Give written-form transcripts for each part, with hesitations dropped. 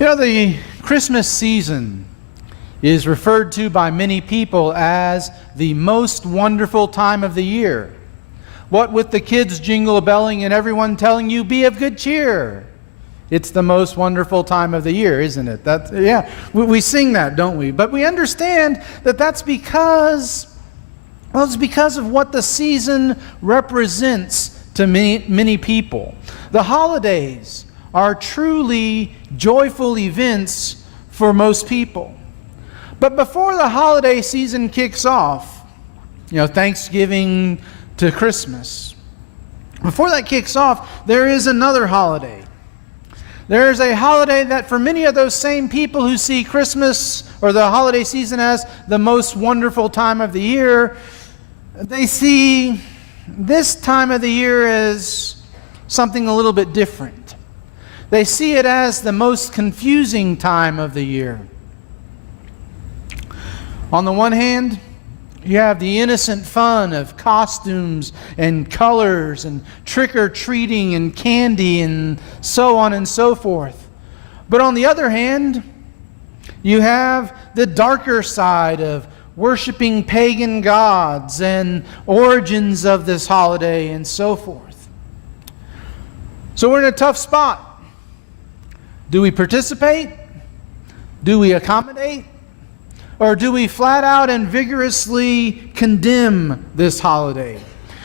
You know, the Christmas season is referred to by many people as the most wonderful time of the year. What with the kids jingle-belling and everyone telling you, be of good cheer. It's the most wonderful time of the year, isn't it? We sing that, don't we? But we understand that that's because, it's because of what the season represents to many people. The holidays are truly joyful events for most people. But before the holiday season kicks off, Thanksgiving to Christmas, before that kicks off, there is another holiday. There is a holiday that for many of those same people who see Christmas or the holiday season as the most wonderful time of the year, they see this time of the year as something a little bit different. They see it as the most confusing time of the year. On the one hand, you have the innocent fun of costumes and colors and trick-or-treating and candy and so on and so forth. But on the other hand, you have the darker side of worshiping pagan gods and origins of this holiday and so forth. So we're in a tough spot. Do we participate? Do we accommodate? Or do we flat out and vigorously condemn this holiday?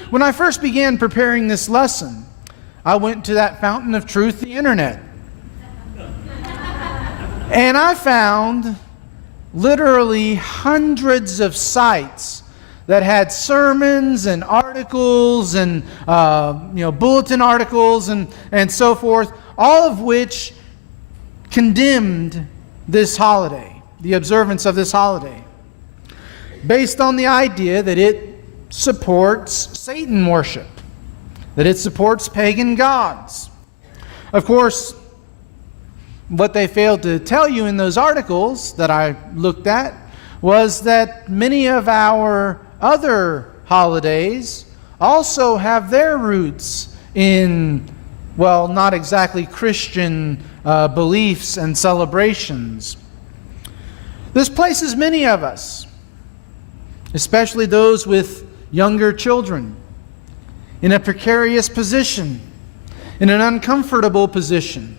When I first began preparing this lesson, I went to that fountain of truth, the internet. And I found literally hundreds of sites that had sermons and articles and bulletin articles and so forth, all of which condemned this holiday, the observance of this holiday, based on the idea that it supports Satan worship, that it supports pagan gods. Of course, what they failed to tell you in those articles that I looked at was that many of our other holidays also have their roots in, not exactly Christian beliefs and celebrations. This places many of us, especially those with younger children, in a precarious position, in an uncomfortable position.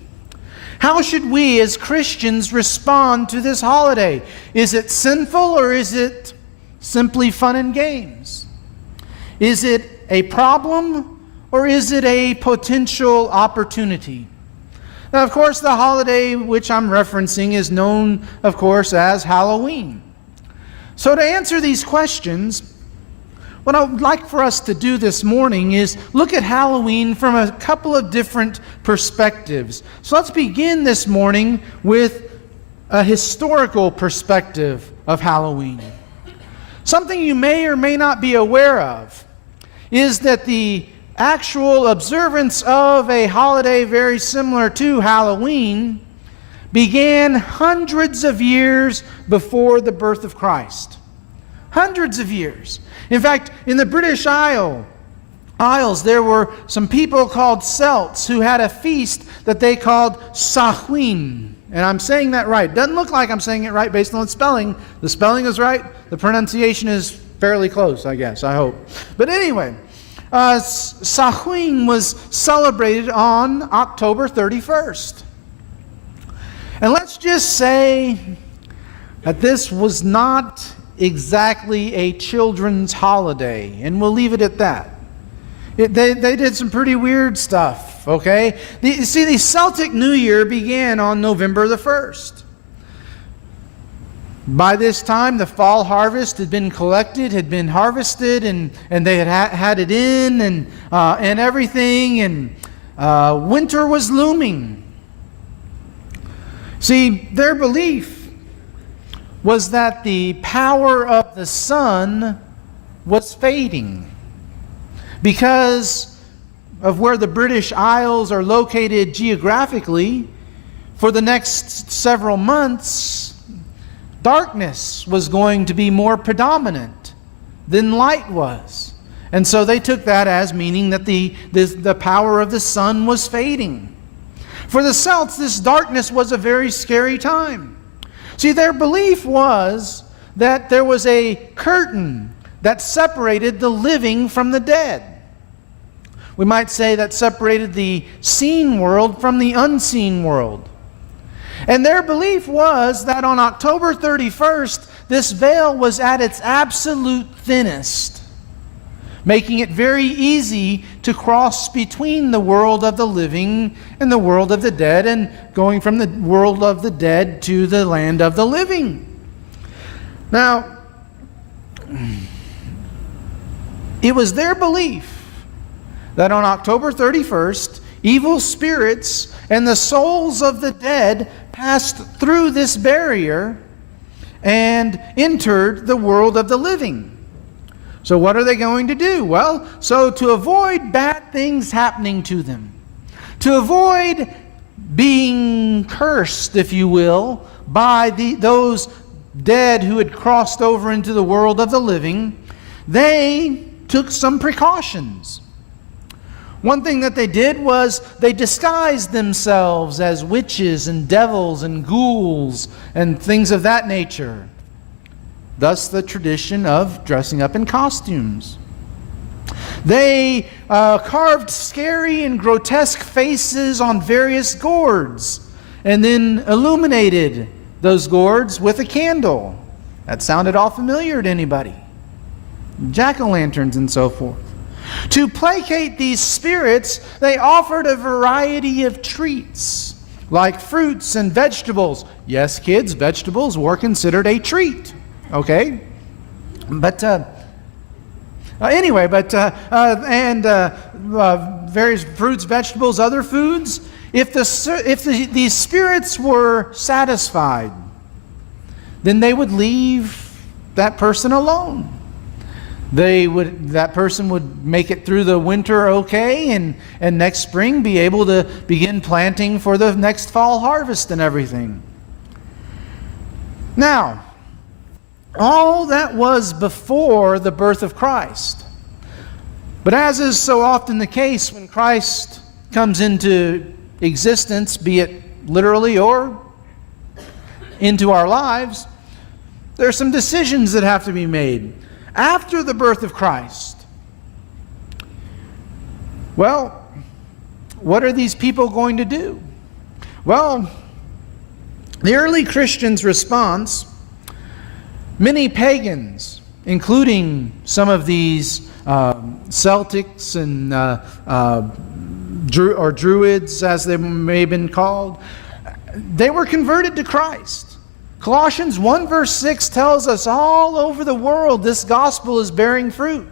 How should we as Christians respond to this holiday? Is it sinful or is it simply fun and games? Is it a problem or is it a potential opportunity? Now, of course, the holiday which I'm referencing is known, of course, as Halloween. So to answer these questions, what I would like for us to do this morning is look at Halloween from a couple of different perspectives. So let's begin this morning with a historical perspective of Halloween. Something you may or may not be aware of is that the actual observance of a holiday very similar to Halloween began hundreds of years before the birth of Christ. Hundreds of years. In fact, in the British Isles, there were some people called Celts who had a feast that they called Samhain. And I'm saying that right. Doesn't look like I'm saying it right based on the spelling. The spelling is right. The pronunciation is fairly close, I guess, I hope. But anyway, Samhain was celebrated on October 31st. And let's just say that this was not exactly a children's holiday, and we'll leave it at that. They did some pretty weird stuff, okay? The Celtic New Year began on November the 1st. By this time, the fall harvest had been collected, had been harvested, and they had it in and everything, and winter was looming. See, their belief was that the power of the sun was fading because of where the British Isles are located geographically. For the next several months, darkness was going to be more predominant than light was. And so they took that as meaning that the power of the sun was fading. For the Celts, this darkness was a very scary time. See, their belief was that there was a curtain that separated the living from the dead. We might say that separated the seen world from the unseen world. And their belief was that on October 31st, this veil was at its absolute thinnest, making it very easy to cross between the world of the living and the world of the dead, and going from the world of the dead to the land of the living. Now, it was their belief that on October 31st, evil spirits and the souls of the dead passed through this barrier and entered the world of the living. So what are they going to do? Well, so to avoid bad things happening to them, to avoid being cursed, if you will, by those dead who had crossed over into the world of the living, they took some precautions. One thing that they did was they disguised themselves as witches and devils and ghouls and things of that nature. Thus the tradition of dressing up in costumes. They carved scary and grotesque faces on various gourds and then illuminated those gourds with a candle. That sounded all familiar to anybody. Jack-o'-lanterns and so forth. To placate these spirits, they offered a variety of treats, like fruits and vegetables. Yes, kids, vegetables were considered a treat. Okay? But various fruits, vegetables, other foods. If these spirits were satisfied, then they would leave that person alone. That person would make it through the winter okay, and next spring be able to begin planting for the next fall harvest and everything. Now, all that was before the birth of Christ. But as is so often the case when Christ comes into existence, be it literally or into our lives, there are some decisions that have to be made after the birth of Christ. Well, what are these people going to do? Well, the early Christians' response, many pagans, including some of these Celtics and Druids, as they may have been called, they were converted to Christ. Colossians 1 verse 6 tells us all over the world this gospel is bearing fruit.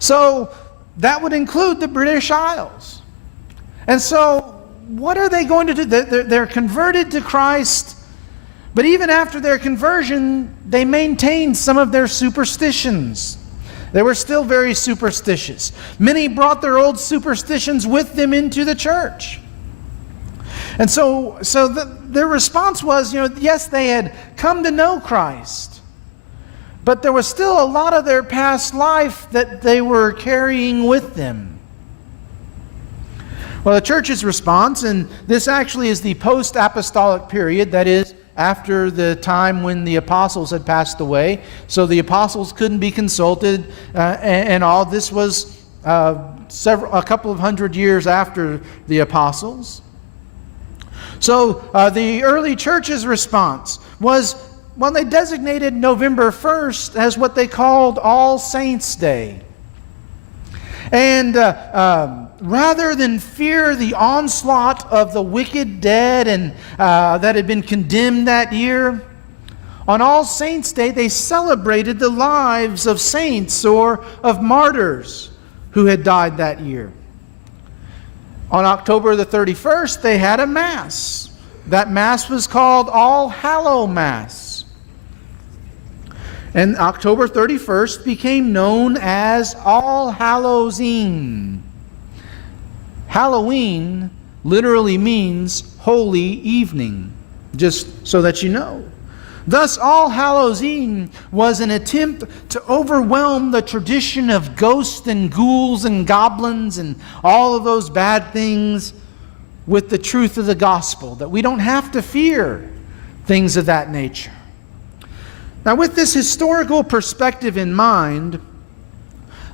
So that would include the British Isles. And so what are they going to do? They're converted to Christ, but even after their conversion, they maintained some of their superstitions. They were still very superstitious. Many brought their old superstitions with them into the church. And so their response was, yes, they had come to know Christ, but there was still a lot of their past life that they were carrying with them. Well, the church's response, and this actually is the post-apostolic period, that is, after the time when the apostles had passed away, so the apostles couldn't be consulted, and all this was a couple of hundred years after the apostles. So the early church's response was, well, they designated November 1st as what they called All Saints' Day. And rather than fear the onslaught of the wicked dead and that had been condemned that year, on All Saints' Day they celebrated the lives of saints or of martyrs who had died that year. On October the 31st, they had a Mass. That Mass was called All Hallow Mass. And October 31st became known as All Hallows Eve. Halloween literally means holy evening, just so that you know. Thus, All Hallows Eve was an attempt to overwhelm the tradition of ghosts and ghouls and goblins and all of those bad things with the truth of the gospel, that we don't have to fear things of that nature. Now, with this historical perspective in mind,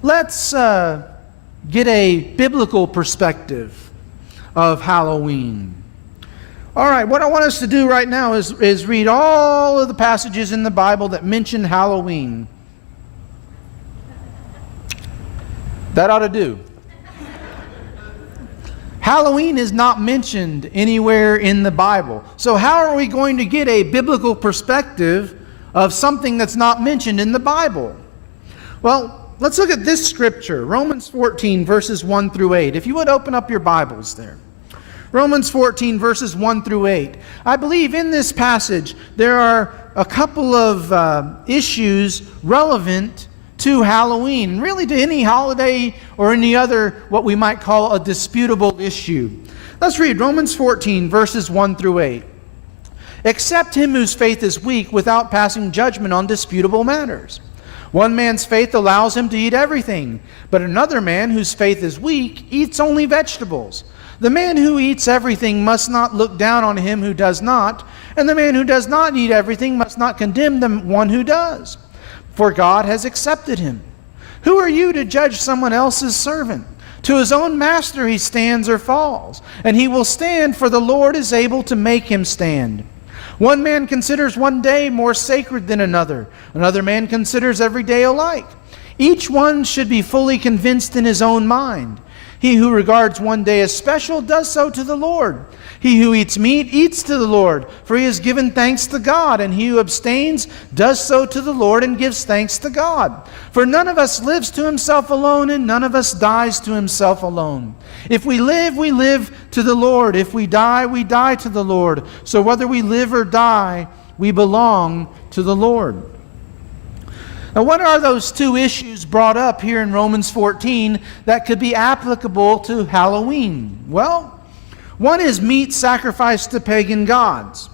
let's get a biblical perspective of Halloween. All right, what I want us to do right now is read all of the passages in the Bible that mention Halloween. That ought to do. Halloween is not mentioned anywhere in the Bible. So how are we going to get a biblical perspective of something that's not mentioned in the Bible? Well, let's look at this scripture, Romans 14, verses 1 through 8. If you would open up your Bibles there. Romans 14, verses 1 through 8. I believe in this passage there are a couple of issues relevant to Halloween, really to any holiday or any other what we might call a disputable issue. Let's read Romans 14, verses 1 through 8. Accept him whose faith is weak without passing judgment on disputable matters. One man's faith allows him to eat everything, but another man whose faith is weak eats only vegetables. The man who eats everything must not look down on him who does not, and the man who does not eat everything must not condemn the one who does, for God has accepted him. Who are you to judge someone else's servant? To his own master he stands or falls, and he will stand, for the Lord is able to make him stand. One man considers one day more sacred than another. Another man considers every day alike. Each one should be fully convinced in his own mind. He who regards one day as special does so to the Lord. He who eats meat eats to the Lord, for he has given thanks to God, and he who abstains does so to the Lord and gives thanks to God. For none of us lives to himself alone, and none of us dies to himself alone. If we live to the Lord. If we die to the Lord. So whether we live or die, we belong to the Lord. Now, what are those two issues brought up here in Romans 14 that could be applicable to Halloween? Well, one is meat sacrificed to pagan gods.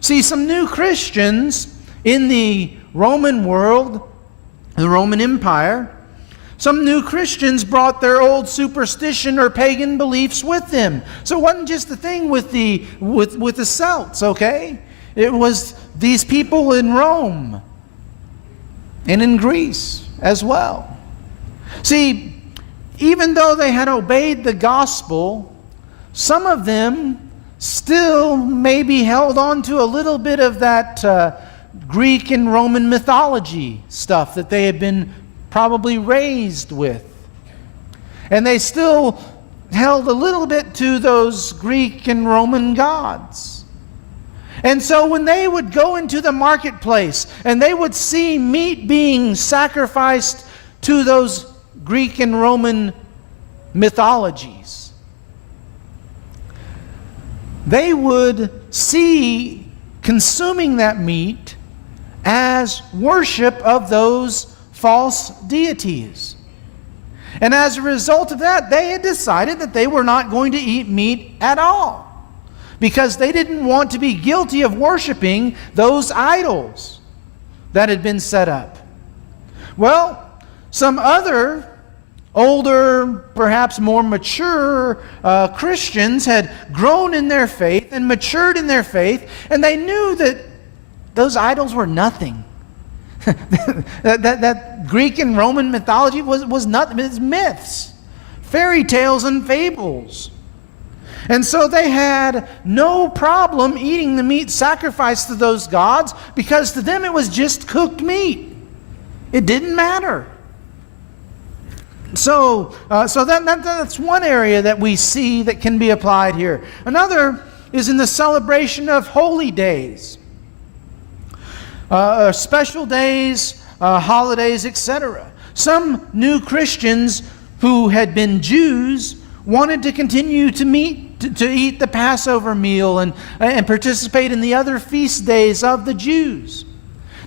See, some new Christians in the Roman world, the Roman Empire, some new Christians brought their old superstition or pagan beliefs with them. So it wasn't just the thing with the Celts, okay? It was these people in Rome and in Greece as well. See, even though they had obeyed the gospel, some of them still maybe held on to a little bit of that Greek and Roman mythology stuff that they had been probably raised with. And they still held a little bit to those Greek and Roman gods. And so when they would go into the marketplace and they would see meat being sacrificed to those Greek and Roman mythologies, they would see consuming that meat as worship of those false deities. And as a result of that, they had decided that they were not going to eat meat at all, because they didn't want to be guilty of worshiping those idols that had been set up. Well, some other older, perhaps more mature Christians had grown in their faith and matured in their faith, and they knew that those idols were nothing. that Greek and Roman mythology was nothing. It's myths, fairy tales, and fables. And so they had no problem eating the meat sacrificed to those gods, because to them it was just cooked meat. It didn't matter. So that's one area that we see that can be applied here. Another is in the celebration of holy days, special days, holidays, etc. Some new Christians who had been Jews wanted to continue to eat the Passover meal and participate in the other feast days of the Jews.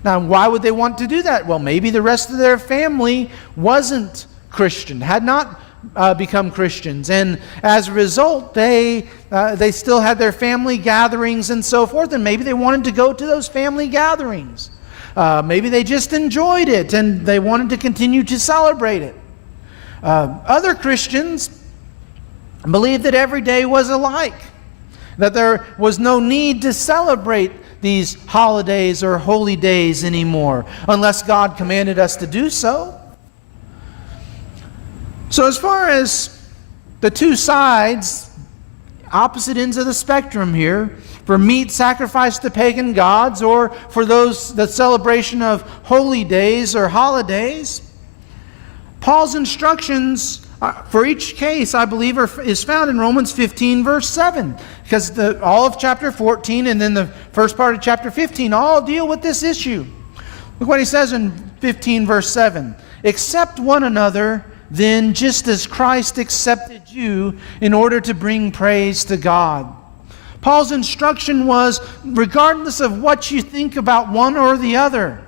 Now, why would they want to do that? Well, maybe the rest of their family wasn't Christian, had not become Christians, and as a result, they still had their family gatherings and so forth, and maybe they wanted to go to those family gatherings. Maybe they just enjoyed it and they wanted to continue to celebrate it. Other Christians believed that every day was alike, that there was no need to celebrate these holidays or holy days anymore, unless God commanded us to do so. So as far as the two sides, opposite ends of the spectrum here, for meat sacrificed to pagan gods or for the celebration of holy days or holidays, Paul's instructions for each case, I believe, is found in Romans 15, verse 7. Because all of chapter 14 and then the first part of chapter 15 all deal with this issue. Look what he says in 15, verse 7. Accept one another, then, just as Christ accepted you in order to bring praise to God. Paul's instruction was, regardless of what you think about one or the other,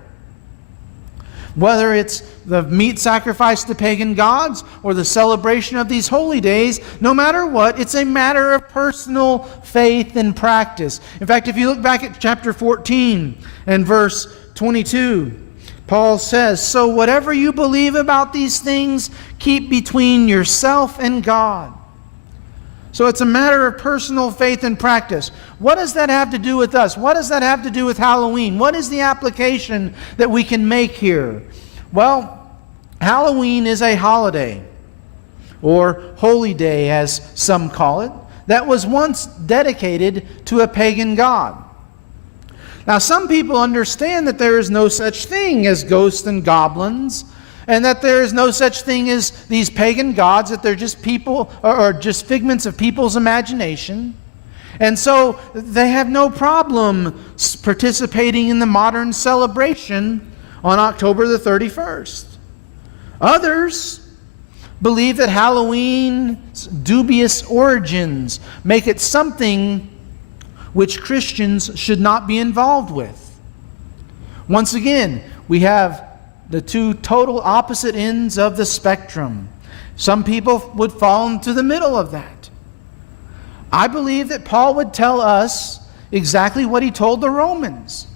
whether it's the meat sacrificed to pagan gods or the celebration of these holy days, no matter what, it's a matter of personal faith and practice. In fact, if you look back at chapter 14 and verse 22, Paul says, "So whatever you believe about these things, keep between yourself and God." So it's a matter of personal faith and practice. What does that have to do with us? What does that have to do with Halloween? What is the application that we can make here? Well, Halloween is a holiday, or holy day as some call it, that was once dedicated to a pagan god. Now, some people understand that there is no such thing as ghosts and goblins, and that there is no such thing as these pagan gods, that they're just people or just figments of people's imagination. And so they have no problem participating in the modern celebration on October the 31st. Others believe that Halloween's dubious origins make it something which Christians should not be involved with. Once again, we have the two total opposite ends of the spectrum. Some people would fall into the middle of that. I believe that Paul would tell us exactly what he told the Romans.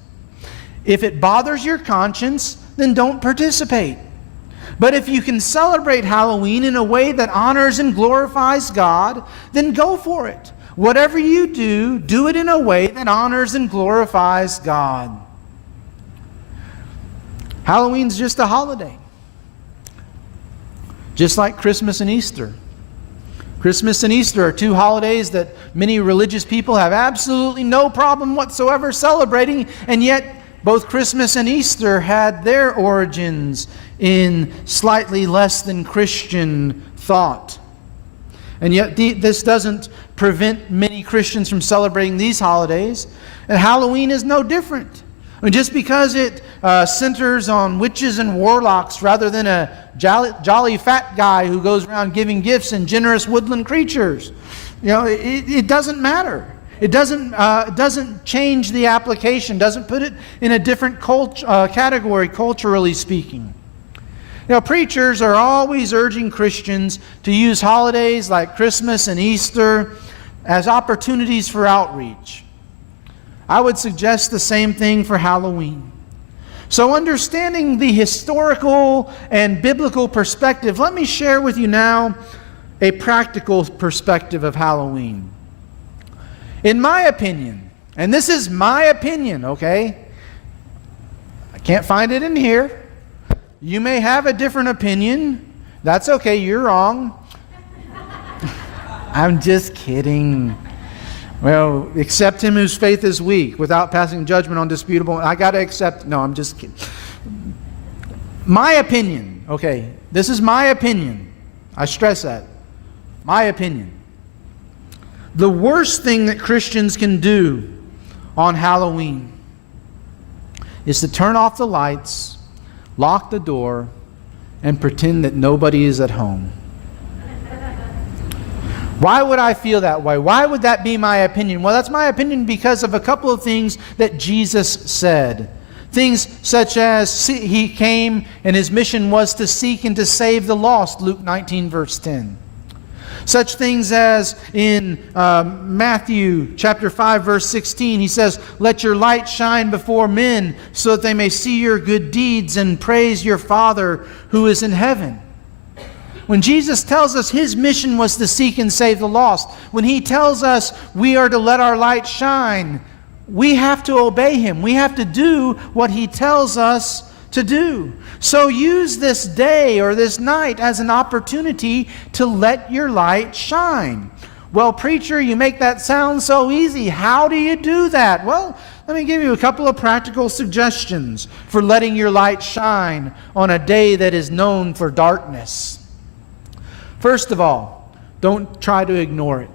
If it bothers your conscience, then don't participate. But if you can celebrate Halloween in a way that honors and glorifies God, then go for it. Whatever you do, do it in a way that honors and glorifies God. Halloween's just a holiday, just like Christmas and Easter. Christmas and Easter are two holidays that many religious people have absolutely no problem whatsoever celebrating, and yet both Christmas and Easter had their origins in slightly less than Christian thought. And yet this doesn't prevent many Christians from celebrating these holidays, and Halloween is no different. I mean, just because it centers on witches and warlocks rather than a jolly fat guy who goes around giving gifts and generous woodland creatures, it doesn't matter. It doesn't change the application, doesn't put it in a different category, culturally speaking. Preachers are always urging Christians to use holidays like Christmas and Easter as opportunities for outreach. I would suggest the same thing for Halloween. So, understanding the historical and biblical perspective, let me share with you now a practical perspective of Halloween. In my opinion, and this is my opinion, okay? I can't find it in here. You may have a different opinion. That's okay, you're wrong. I'm just kidding. Well, accept him whose faith is weak without passing judgment on disputable. I got to accept. No, I'm just kidding. My opinion, okay, this is my opinion. I stress that. My opinion. The worst thing that Christians can do on Halloween is to turn off the lights, lock the door, and pretend that nobody is at home. Why would I feel that way? Why would that be my opinion? Well, that's my opinion because of a couple of things that Jesus said. Things such as he came and his mission was to seek and to save the lost, Luke 19, verse 10. Such things as in Matthew chapter 5, verse 16, he says, "Let your light shine before men so that they may see your good deeds and praise your Father who is in heaven." When Jesus tells us his mission was to seek and save the lost, when he tells us we are to let our light shine, we have to obey him. We have to do what he tells us to do. So use this day or this night as an opportunity to let your light shine. Well, preacher, you make that sound so easy. How do you do that? Well, let me give you a couple of practical suggestions for letting your light shine on a day that is known for darkness. First of all, don't try to ignore it.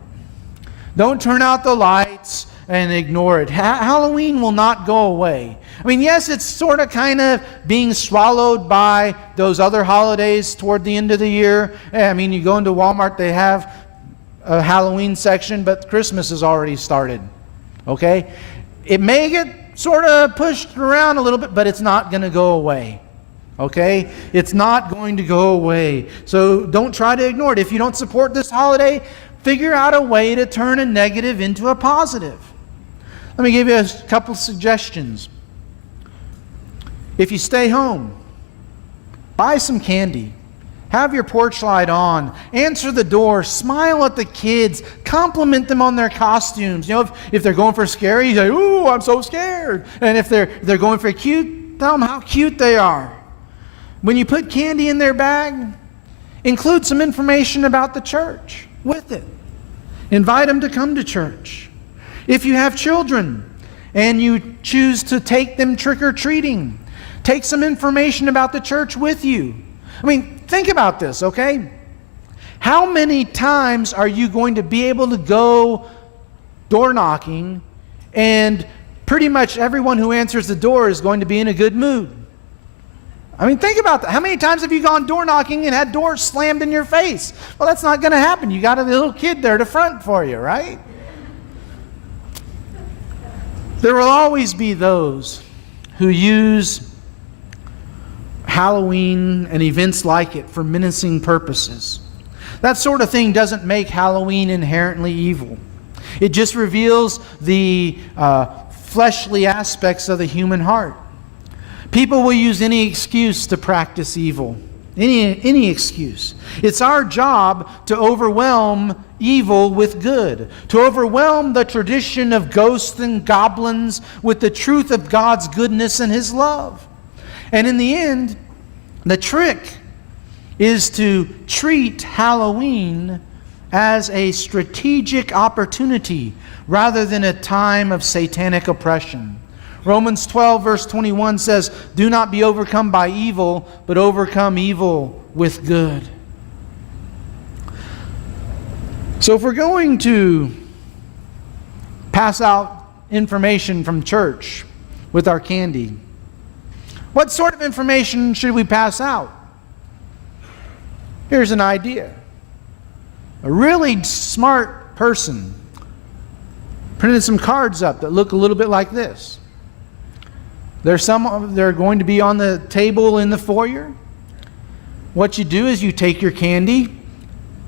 Don't turn out the lights and ignore it. Halloween will not go away. I mean, yes, it's sort of kind of being swallowed by those other holidays toward the end of the year. I mean, you go into Walmart, they have a Halloween section, but Christmas has already started. Okay? It may get sort of pushed around a little bit, but it's not going to go away. Okay? It's not going to go away. So don't try to ignore it. If you don't support this holiday, figure out a way to turn a negative into a positive. Let me give you a couple suggestions. If you stay home, buy some candy. Have your porch light on. Answer the door. Smile at the kids. Compliment them on their costumes. You know, if they're going for scary, you say, "Ooh, I'm so scared." And if they're going for cute, tell them how cute they are. When you put candy in their bag, include some information about the church with it. Invite them to come to church. If you have children and you choose to take them trick-or-treating, take some information about the church with you. I mean, think about this, okay? How many times are you going to be able to go door knocking and pretty much everyone who answers the door is going to be in a good mood? I mean, think about that. How many times have you gone door knocking and had doors slammed in your face? Well, that's not going to happen. You got a little kid there to front for you, right? There will always be those who use Halloween and events like it for menacing purposes. That sort of thing doesn't make Halloween inherently evil. It just reveals the fleshly aspects of the human heart. People will use any excuse to practice evil. Any excuse. It's our job to overwhelm evil with good, to overwhelm the tradition of ghosts and goblins with the truth of God's goodness and his love. And in the end, the trick is to treat Halloween as a strategic opportunity rather than a time of satanic oppression. Romans 12 verse 21 says, "Do not be overcome by evil, but overcome evil with good." So if we're going to pass out information from church with our candy, what sort of information should we pass out? Here's an idea. A really smart person printed some cards up that look a little bit like this. They're going to be on the table in the foyer. What you do is you take your candy,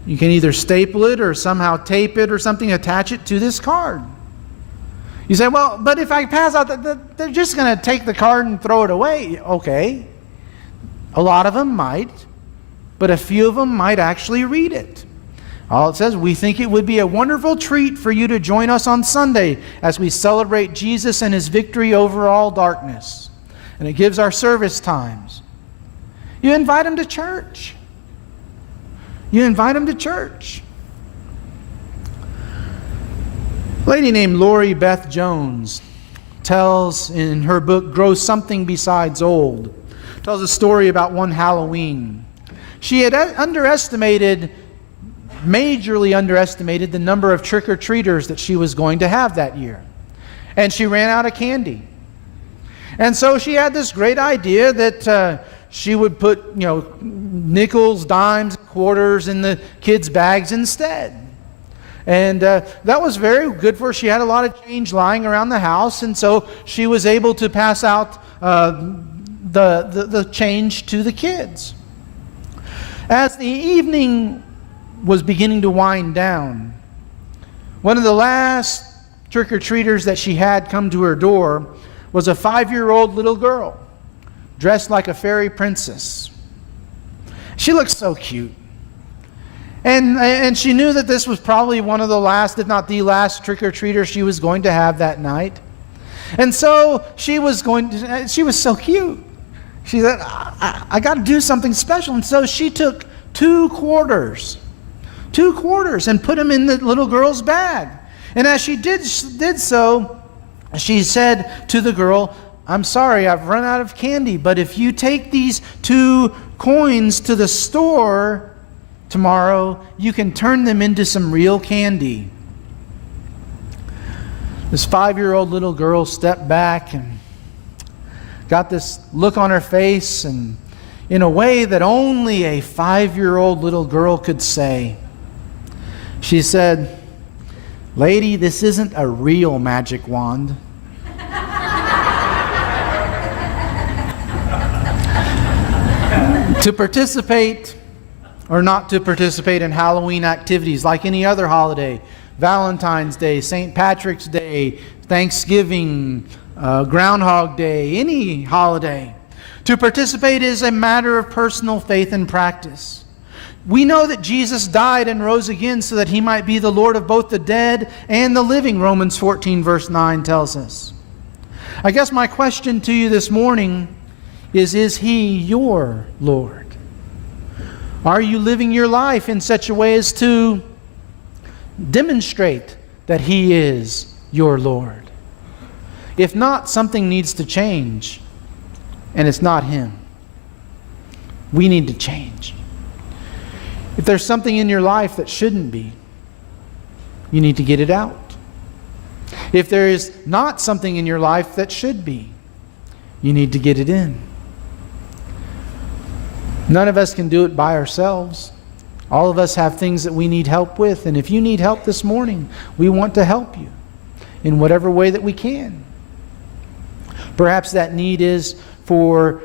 you can either staple it or somehow tape it or something, attach it to this card. You say, "Well, but if I pass out, they're just going to take the card and throw it away." Okay. A lot of them might, but a few of them might actually read it. All it says, "We think it would be a wonderful treat for you to join us on Sunday as we celebrate Jesus and his victory over all darkness." And it gives our service times. You invite them to church. You invite them to church. A lady named Lori Beth Jones tells in her book, Grow Something Besides Old, tells a story about one Halloween. She had majorly underestimated the number of trick-or-treaters that she was going to have that year. And she ran out of candy. And so she had this great idea that she would put, nickels, dimes, quarters in the kids' bags instead. And that was very good for her. She had a lot of change lying around the house, and so she was able to pass out the change to the kids. As the evening was beginning to wind down, one of the last trick-or-treaters that she had come to her door was a 5-year-old little girl dressed like a fairy princess. She looked so cute. And she knew that this was probably one of the last, if not the last, trick-or-treater she was going to have that night. And so she was so cute. She said, I got to do something special. And so she took 2 quarters, and put them in the little girl's bag. And as she did so, she said to the girl, I'm sorry, I've run out of candy, but if you take these 2 coins to the store tomorrow, you can turn them into some real candy. This 5-year-old little girl stepped back and got this look on her face, and in a way that only a 5-year-old little girl could say, she said, "Lady, this isn't a real magic wand." To participate or not to participate in Halloween activities like any other holiday, Valentine's Day, St. Patrick's Day, Thanksgiving, Groundhog Day, any holiday. To participate is a matter of personal faith and practice. We know that Jesus died and rose again so that He might be the Lord of both the dead and the living, Romans 14 verse 9 tells us. I guess my question to you this morning is He your Lord? Are you living your life in such a way as to demonstrate that He is your Lord? If not, something needs to change, and it's not Him. We need to change. If there's something in your life that shouldn't be, you need to get it out. If there is not something in your life that should be, you need to get it in. None of us can do it by ourselves. All of us have things that we need help with, and if you need help this morning, we want to help you in whatever way that we can. Perhaps that need is for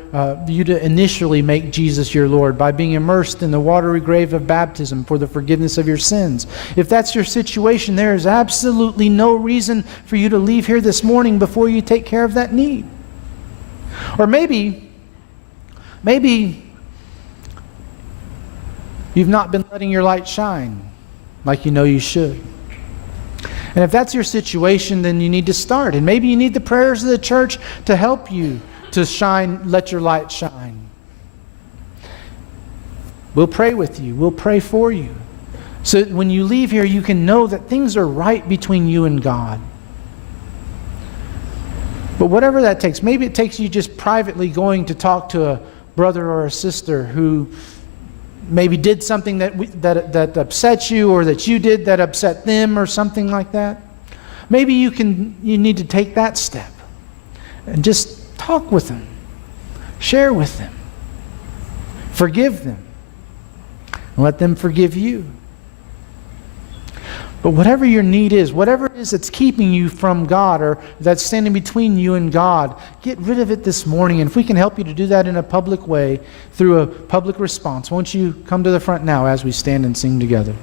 you to initially make Jesus your Lord by being immersed in the watery grave of baptism for the forgiveness of your sins. If that's your situation, there is absolutely no reason for you to leave here this morning before you take care of that need. Or maybe you've not been letting your light shine like you know you should. And if that's your situation, then you need to start. And maybe you need the prayers of the church to help you to shine, let your light shine. We'll pray with you. We'll pray for you. So that when you leave here, you can know that things are right between you and God. But whatever that takes, maybe it takes you just privately going to talk to a brother or a sister who maybe did something that upset you, or that you did that upset them, or something like that. Maybe you need to take that step and just talk with them, share with them, forgive them, and let them forgive you. But whatever your need is, whatever it is that's keeping you from God, or that's standing between you and God, get rid of it this morning. And if we can help you to do that in a public way, through a public response, won't you come to the front now as we stand and sing together?